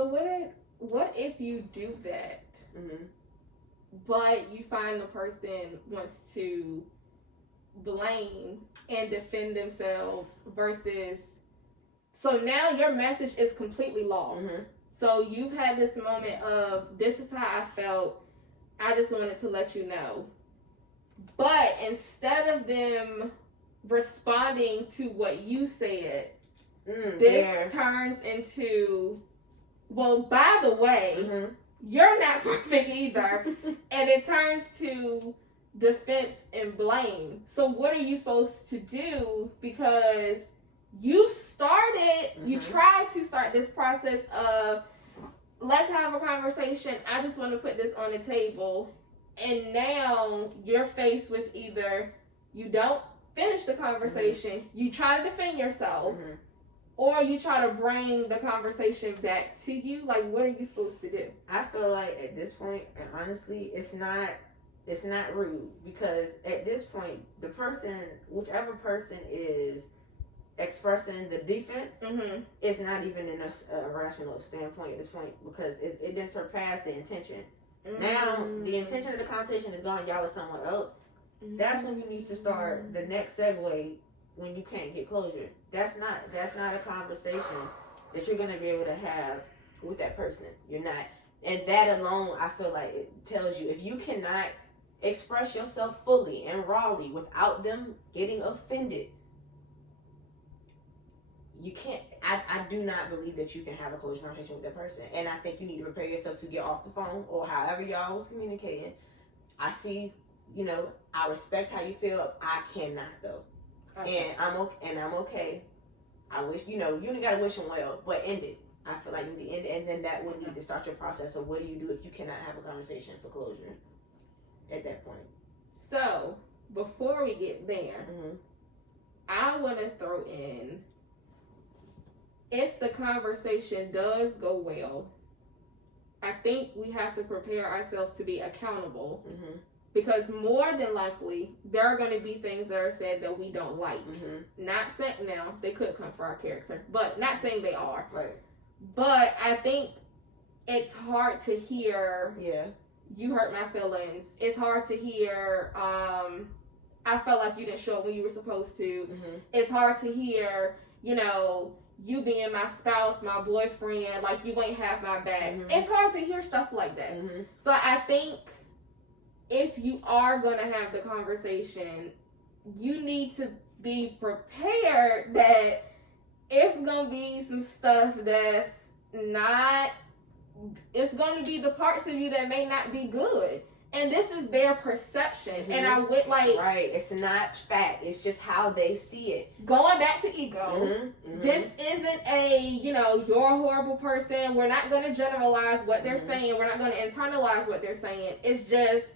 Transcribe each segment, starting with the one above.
So what if you do that, but you find the person wants to blame and defend themselves versus, so now your message is completely lost. So you've had this moment of, this is how I felt, I just wanted to let you know. But instead of them responding to what you said, this turns into, well, by the way, you're not perfect either. And it turns to defense and blame. So what are you supposed to do? Because you started, you tried to start this process of, let's have a conversation. I just want to put this on the table. And now you're faced with either you don't finish the conversation, you try to defend yourself, or you try to bring the conversation back to you. Like, what are you supposed to do? I feel like at this point, and honestly, it's not rude, because at this point, the person, whichever person is expressing the defense, is not even in a rational standpoint at this point, because it didn't surpass the intention. Now the intention of the conversation is gone. Y'all are somewhere else. That's when you need to start the next segue. When you can't get closure, that's not a conversation that you're gonna be able to have with that person. You're not, and that alone, I feel like it tells you, if you cannot express yourself fully and rawly without them getting offended, you can't. I do not believe that you can have a closure conversation with that person. And I think you need to prepare yourself to get off the phone or however y'all was communicating. I see, I respect how you feel. I cannot though. Okay. And I'm okay. I wish, you don't gotta wish them well, but end it. I feel like you need to end it, and then that would need to start your process of what do you do if you cannot have a conversation for closure at that point. So, before we get there, I want to throw in, if the conversation does go well, I think we have to prepare ourselves to be accountable. Because more than likely, there are going to be things that are said that we don't like. Not saying, now, they could come for our character, but not saying they are. Right. But I think it's hard to hear, you hurt my feelings. It's hard to hear, I felt like you didn't show up when you were supposed to. It's hard to hear, you being my spouse, my boyfriend, like you ain't have my back. It's hard to hear stuff like that. So I think, if you are going to have the conversation, you need to be prepared that it's going to be some stuff that's not, it's going to be the parts of you that may not be good. And this is their perception. And I went like... Right, it's not fact. It's just how they see it. Going back to ego, this isn't a, you're a horrible person. We're not going to generalize what they're saying. We're not going to internalize what they're saying. It's just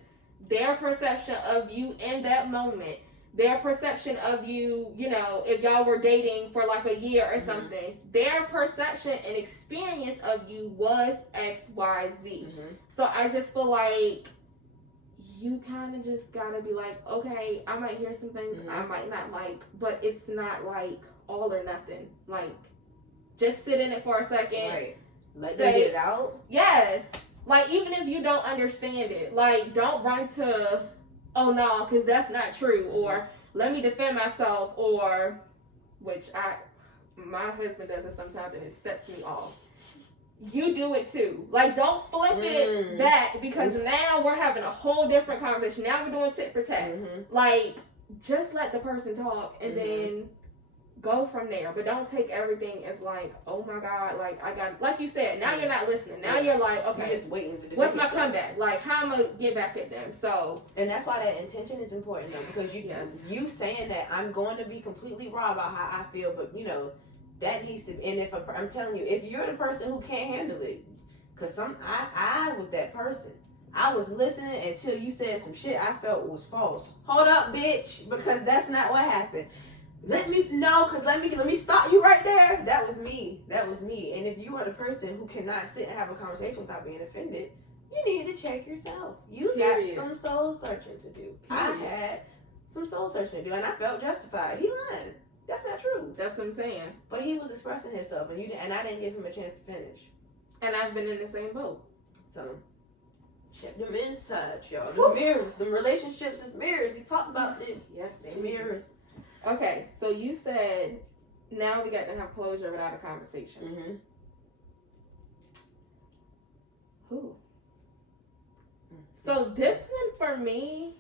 their perception of you in that moment, their perception of you, if y'all were dating for like a year or something, their perception and experience of you was X, Y, Z. So I just feel like you kind of just gotta be like, okay, I might hear some things I might not like, but it's not like all or nothing. Like, just sit in it for a second. Right. Let them get it out. Yes. Like, even if you don't understand it, like, don't run to, oh no, because that's not true, or let me defend myself, or, which my husband does it sometimes and it sets me off. You do it too. Like, don't flip it back, because now we're having a whole different conversation. Now we're doing tit for tat. Like, just let the person talk and then go from there. But don't take everything as like, oh my God, like I got, like you said, now you're not listening. Now you're like, okay, you're just waiting to what's my comeback? Like, how am I gonna get back at them? So, and that's why that intention is important though, because you saying that I'm going to be completely raw about how I feel, but that needs to. And if I'm telling you, if you're the person who can't handle it, because I was that person. I was listening until you said some shit I felt was false. Hold up, bitch, because that's not what happened. Let me stop you right there. That was me. And if you are the person who cannot sit and have a conversation without being offended, you need to check yourself. You got some soul searching to do. I had some soul searching to do, and I felt justified. He lying. That's not true. That's what I'm saying. But he was expressing himself, and I didn't give him a chance to finish. And I've been in the same boat. So, check them inside, y'all. The mirrors. The relationships is mirrors. We talked about this. Yes, mirrors. Okay, so you said now we got to have closure without a conversation. Mm-hmm. Who? So this one for me,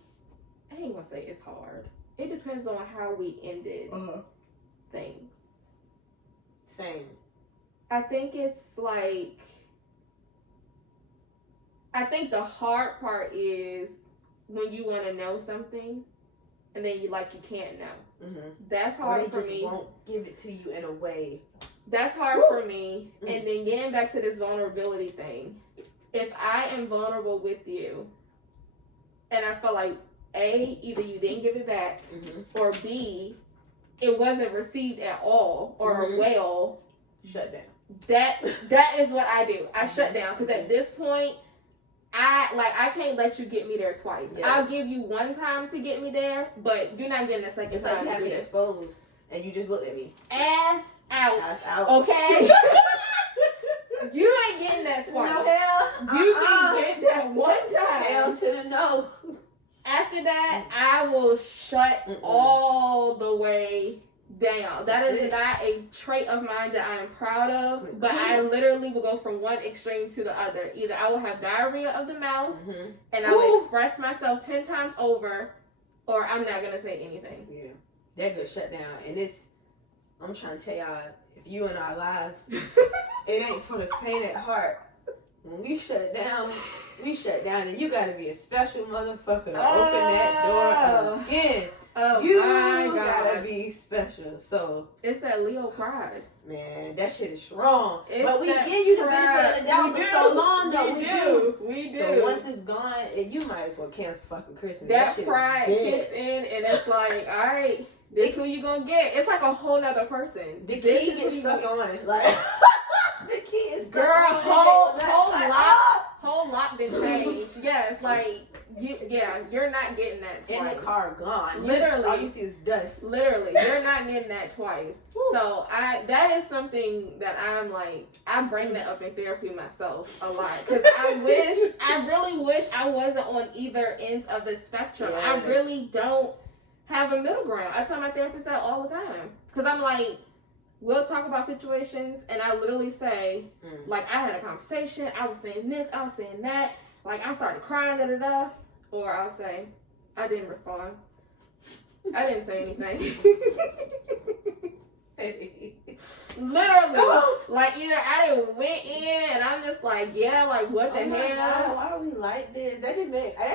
I ain't gonna say it's hard. It depends on how we ended things. Same. I think it's like, I think the hard part is when you want to know something and then you can't know. Mm-hmm. That's hard or they for just me. Won't give it to you in a way. That's hard for me. And then getting back to this vulnerability thing. If I am vulnerable with you and I feel like A, either you didn't give it back, or B, it wasn't received at all or well, shut down. That is what I do. I shut down because at this point, I can't let you get me there twice. Yes. I'll give you one time to get me there, but you're not getting a second time. It's like you have me exposed and you just looked at me. Ass out. Ass out. Okay. You ain't getting that twice. No hell. You can get that one time. Hell to the no. After that, I will shut all the way down. That is not a trait of mine that I am proud of, but I literally will go from one extreme to the other. Either I will have diarrhea of the mouth and I will express myself 10 times over, or I'm not going to say anything. Yeah. That good shut down. And I'm trying to tell y'all, if you in our lives, it ain't for the faint at heart. When we shut down, and you gotta be a special motherfucker to open that door again. Oh, you my God. Gotta be special. So it's that Leo pride. Man, that shit is strong. But we give you the benefit of the doubt for so long, though. We do. So once it's gone, you might as well cancel fucking Christmas. That pride kicks in, and it's like, all right, this who you gonna get. It's like a whole nother person. The key gets stuck on. Like the key is stuck girl, on. whole lock didn't change. Yes, like you're not getting that twice. In the car, gone. Literally, all you see is dust. Literally, you're not getting that twice. So that is something that I'm like, I bring that up in therapy myself a lot because I really wish I wasn't on either ends of the spectrum. Yes. I really don't have a middle ground. I tell my therapist that all the time because I'm like, we'll talk about situations and I literally say, like, I had a conversation, I was saying this, I was saying that, like, I started crying, da-da-da, or I'll say, I didn't respond. I didn't say anything. Literally. Like, either I didn't went in and I'm just like, yeah, like, what the hell? God, why are we like this? That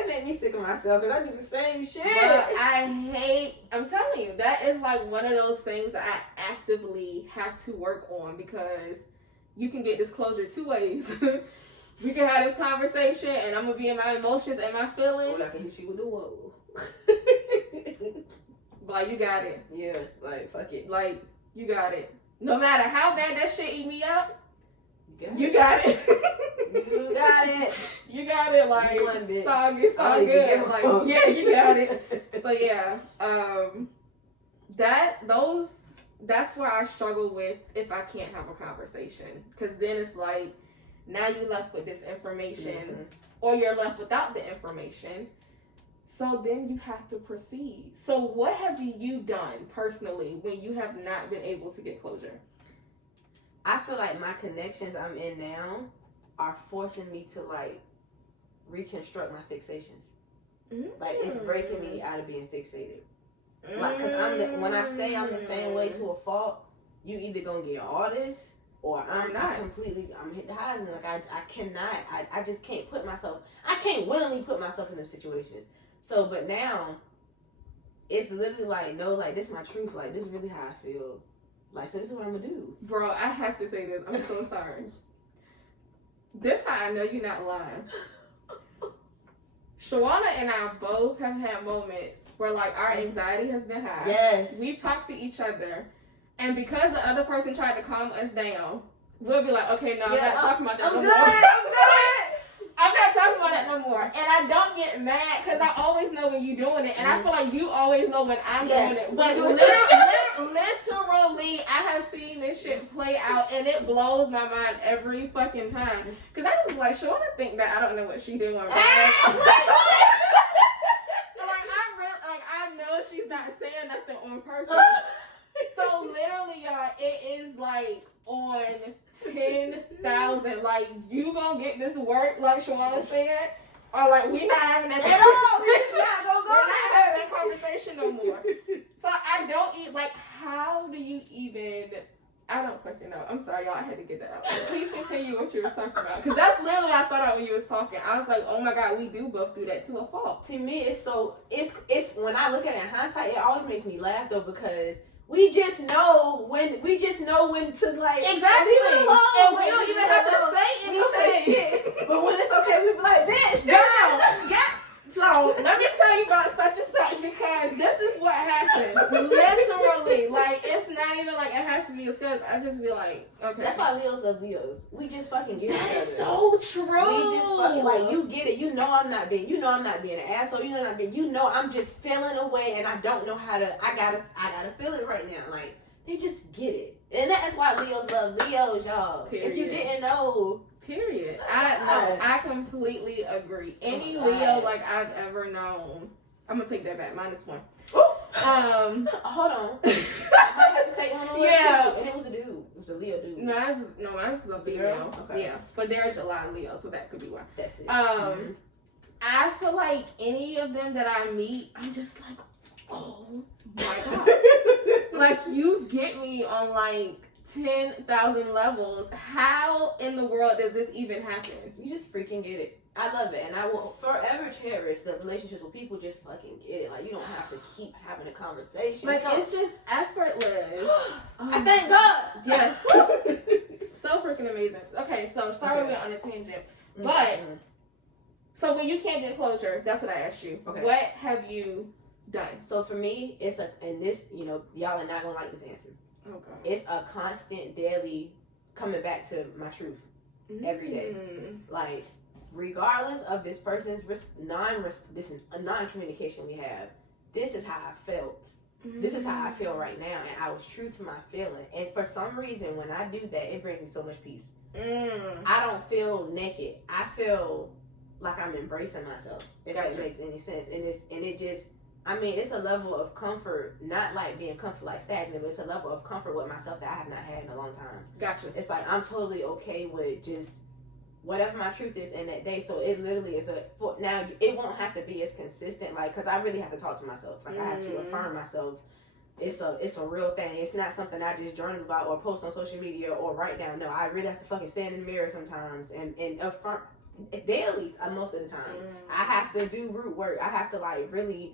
made me sick of myself because I do the same shit. But I'm telling you, that is like one of those things that I actively have to work on because you can get this closure two ways. We can have this conversation and I'm going to be in my emotions and my feelings. Or I can hit you with the whoa. Like, you got it. Yeah, like, fuck it. Like, you got it. No matter how bad that shit eat me up, you got it. You got it. You got it. Like, it's all good. Like, yeah, you got it. So yeah, that's where I struggle with if I can't have a conversation, because then it's like now you're left with this information, or you're left without the information. So then you have to proceed. So what have you done personally when you have not been able to get closure? I feel like my connections I'm in now are forcing me to like reconstruct my fixations. Like it's breaking me out of being fixated. Like, cause when I say I'm the same way to a fault, you either gonna get all this or I'm hit the highs, and like I cannot, I just can't I can't willingly put myself in those situations. So, but now, it's literally like, no, like, this is my truth. Like, this is really how I feel. Like, so this is what I'm going to do. Bro, I have to say this. I'm so sorry. This how I know you're not lying. Shawana and I both have had moments where, like, our anxiety has been high. Yes. We've talked to each other. And because the other person tried to calm us down, we'll be like, okay, no, I'm not talking about that no more. I'm good. I'm not talking about that no more. And I don't get mad because I always know when you're doing it. And I feel like you always know when I'm doing it. But literally, I have seen this shit play out and it blows my mind every fucking time. Because I just be like, Shawana think that I don't know what she doing. I know she's not saying nothing on purpose. So literally, y'all, it is like on 10,000. Like, you gonna get this work, like Shawana said, or like we not having that. We're not having that conversation no more. So I don't eat. Like, how do you even? I don't fucking know. I'm sorry, y'all. I had to get that out. Please continue what you was talking about, because that's literally what I thought of when you was talking. I was like, oh my god, we do both do that to a fault. To me, it's when I look at it in hindsight, it always makes me laugh though, because we just know when to like exactly. Leave it alone. And we don't even have to say anything. We don't say shit. But when it's okay, we be like, bitch, girl. Yeah. So let me tell you about such and such, because this is what happened. Literally, like, it's not even like it has to be because I just be like, okay. That's why Leos love Leos. We just fucking get it. That is so true. We just fucking like, you get it. You know I'm not being an asshole. You know I'm just feeling away and I don't know how to. I gotta feel it right now. Like, they just get it, and that's why Leos love Leos, y'all. Period. If you didn't know. Period. I completely agree. Any Leo like I've ever known, I'm gonna take that back. -1. Hold on. I might have to take one away too. And it was a dude. It was a Leo dude. Mine's a female. Okay. Yeah, but they're a July Leo, so that could be why. That's it. I feel like any of them that I meet, I'm just like, oh my god, like you get me on like 10,000 levels. How in the world does this even happen? You just freaking get it. I love it, and I will forever cherish the relationships where people just fucking get it. Like, you don't have to keep having a conversation. Like, it's just effortless. I thank God. Yes. So freaking amazing. Okay, so sorry we went on a tangent, but so when you can't get closure, that's what I asked you. Okay. What have you done? So for me, it's and this, y'all are not gonna like this answer. Okay. It's a constant daily coming back to my truth every day. Like, regardless of this person's this is a non-communication we have. This is how I felt. This is how I feel right now, and I was true to my feeling. And for some reason, when I do that, it brings me so much peace. I don't feel naked. I feel like I'm embracing myself. If that makes any sense. And it just. I mean, it's a level of comfort, not like being comfort like stagnant, but it's a level of comfort with myself that I have not had in a long time. Gotcha. It's like I'm totally okay with just whatever my truth is in that day. So it literally is now it won't have to be as consistent, like, because I really have to talk to myself. Like, I have to affirm myself. It's a real thing. It's not something I just journal about or post on social media or write down. No, I really have to fucking stand in the mirror sometimes and affirm daily most of the time. I have to do root work. I have to like really.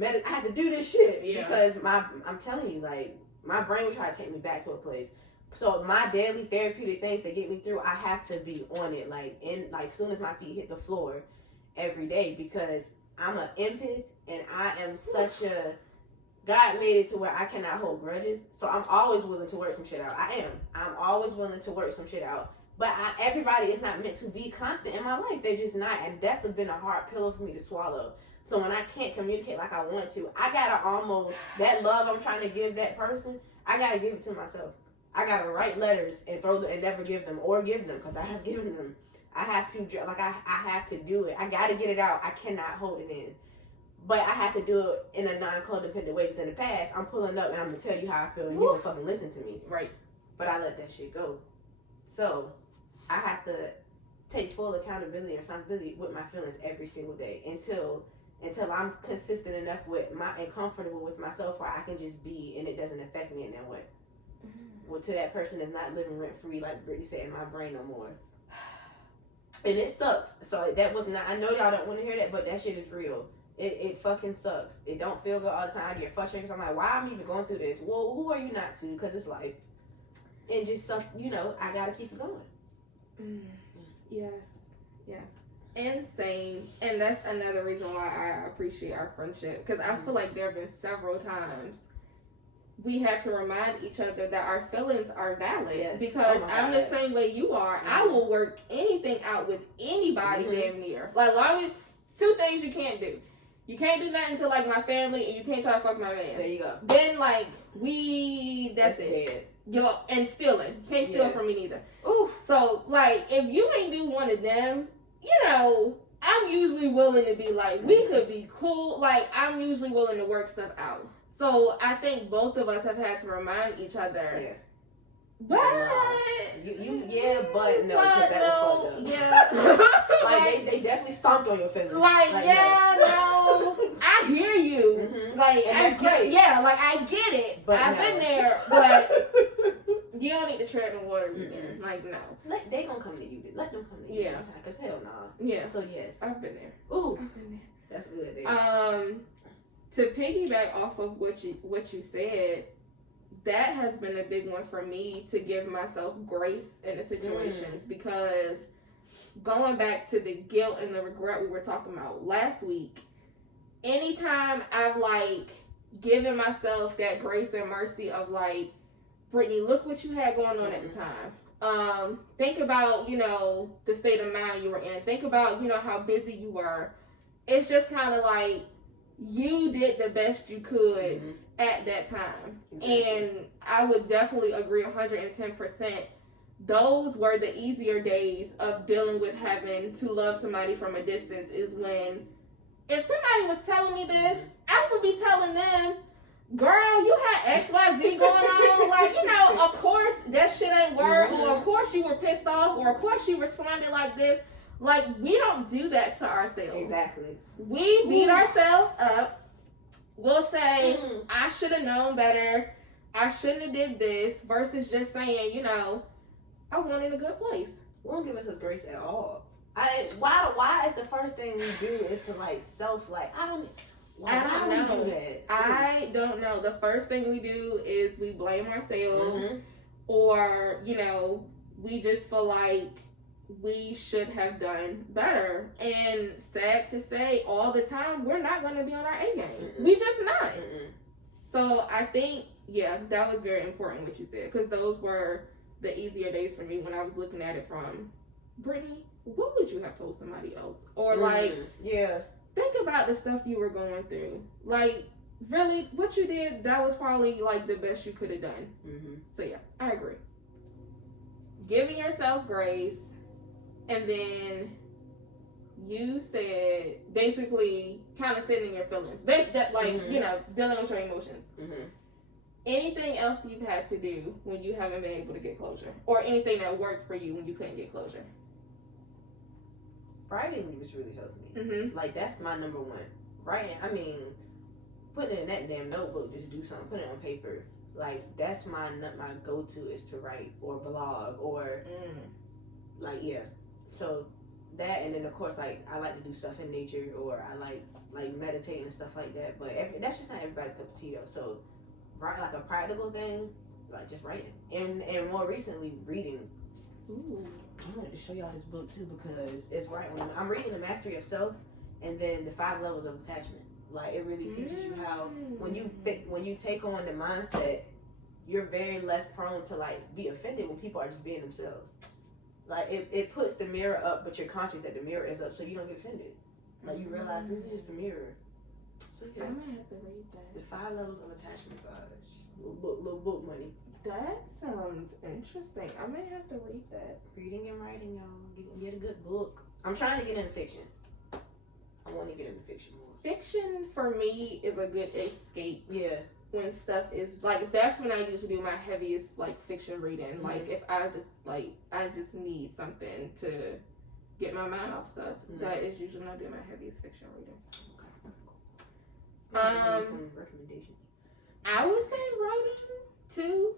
I had to do this shit because I'm telling you, like, my brain would try to take me back to a place. So my daily therapeutic things that get me through, I have to be on it, like, soon as my feet hit the floor every day, because I'm an empath and I am such a. God made it to where I cannot hold grudges, so I'm always willing to work some shit out. I'm always willing to work some shit out. But everybody is not meant to be constant in my life. They're just not, and that's been a hard pillow for me to swallow. So when I can't communicate like I want to, I gotta almost, that love I'm trying to give that person, I gotta give it to myself. I gotta write letters and throw them and never give them, or give them, because I have given them. I have to, like, I have to do it. I gotta get it out. I cannot hold it in. But I have to do it in a non-codependent way, because in the past, I'm pulling up and I'm gonna tell you how I feel and you don't fucking listen to me. Right. But I let that shit go. So I have to take full accountability and responsibility with my feelings every single day until I'm consistent enough and comfortable with myself where I can just be and it doesn't affect me in that way. Well, to that person that's not living rent free, like Brittany said, in my brain no more. And it sucks. So that was not, I know y'all don't want to hear that, but that shit is real. It fucking sucks. It don't feel good all the time. I get frustrated because I'm like, why am I even going through this? Well, who are you not to? Because it's life. And just sucks, I got to keep it going. Yes. Insane. And that's another reason why I appreciate our friendship, because I feel like there have been several times we had to remind each other that our feelings are valid. Yes. Because Oh my I'm the God. same way you are. I will work anything out with anybody damn near. Like, long as, two things you can't do. You can't do nothing to, like, my family, and you can't try to fuck my man. There you go. Then, like, that's it. Dead. Yo, and stealing. You can't steal from me neither. Oof. So, like, if you ain't do one of them, you know, I'm usually willing to be like, we could be cool. Like, I'm usually willing to work stuff out. So, I think both of us have had to remind each other. Yeah. But but no, because that was fucked up. Yeah. Like, they definitely stomped on your feelings. Like, yeah, no. no. I hear you. Mm-hmm. Like, And I that's get, great. yeah, like, I get it. But I've no. been there, but you don't need to tread in water again. Like, no. They gonna come to you. Let them come to you. Yeah. This time, cause hell nah. Yeah. So yes. I've been there. Ooh, I've been there. that's good. There. To piggyback off of what you said, that has been a big one for me, to give myself grace in the situations, because going back to the guilt and the regret we were talking about last week, anytime I've like given myself that grace and mercy of like, Brittany, look what you had going on at the time. Think about, you know, the state of mind you were in. Think about, you know, how busy you were. It's just kind of like, you did the best you could at that time. Exactly. And I would definitely agree 110%. Those were the easier days of dealing with having to love somebody from a distance, is when, if somebody was telling me this, I would be telling them, girl, you had XYZ going on. Like, you know, of course that shit ain't work, or of course you were pissed off, or of course you responded like this. Like, we don't do that to ourselves. Exactly. We beat ourselves up. We'll say, I should have known better. I shouldn't have did this, versus just saying, you know, I wanted a good place. We don't give us grace at all. Why is the first thing we do is to like why do we do that? I don't know. The first thing we do is we blame ourselves, or, you know, we just feel like we should have done better. And sad to say, all the time, we're not going to be on our A game. We just not. So I think, yeah, that was very important what you said, because those were the easier days for me when I was looking at it from, Brittany, what would you have told somebody else? Or like, think about the stuff you were going through. Like, really, what you did, that was probably like the best you could have done. So yeah, I agree. Giving yourself grace. And then you said, basically, kind of sitting in your feelings. That, like, you know, dealing with your emotions. Anything else you've had to do when you haven't been able to get closure? Or anything that worked for you when you couldn't get closure? Writing just really helps me. Like, that's my number one. Writing, I mean, putting it in that damn notebook, just do something, put it on paper. Like, that's my go-to, is to write or blog or, like, yeah. So that, and then of course, like, I like to do stuff in nature, or I like meditating and stuff like that. But that's just not everybody's cup of tea though. So, right, like a practical thing, like just writing, and more recently reading. I wanted to show y'all this book too, because it's right when I'm reading The Mastery of Self, and then the 5 levels of attachment. Like, it really teaches you how when you take on the mindset, you're very less prone to like be offended when people are just being themselves. Like, it puts the mirror up, but you're conscious that the mirror is up, so you don't get offended. Like, you realize this is just a mirror. So yeah, I might have to read that. The 5 levels of attachment, guys. Little book money. That sounds interesting. I may have to read that. Reading and writing, y'all. Get a good book. I'm trying to get into fiction. I want to get into fiction more. Fiction for me is a good escape. Yeah. When stuff is like, that's when I usually do my heaviest like fiction reading. Like, if I just need something to get my mind off stuff, that is usually when I do my heaviest fiction reading. Some recommendations. I would say writing too.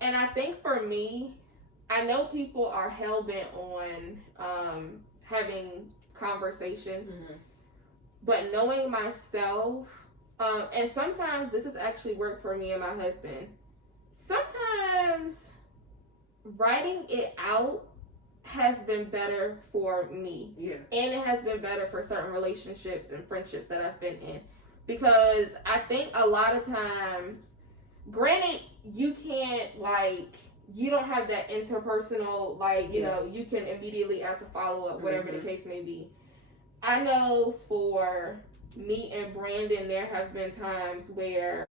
And I think for me, I know people are hell bent on having conversation, but knowing myself, and sometimes this has actually worked for me and my husband. Sometimes writing it out has been better for me. Yeah. And it has been better for certain relationships and friendships that I've been in. because I think a lot of times, granted, you can't, like, you don't have that interpersonal, like, you know, you can immediately ask a follow-up, whatever the case may be. I know for me and Brandon, there have been times where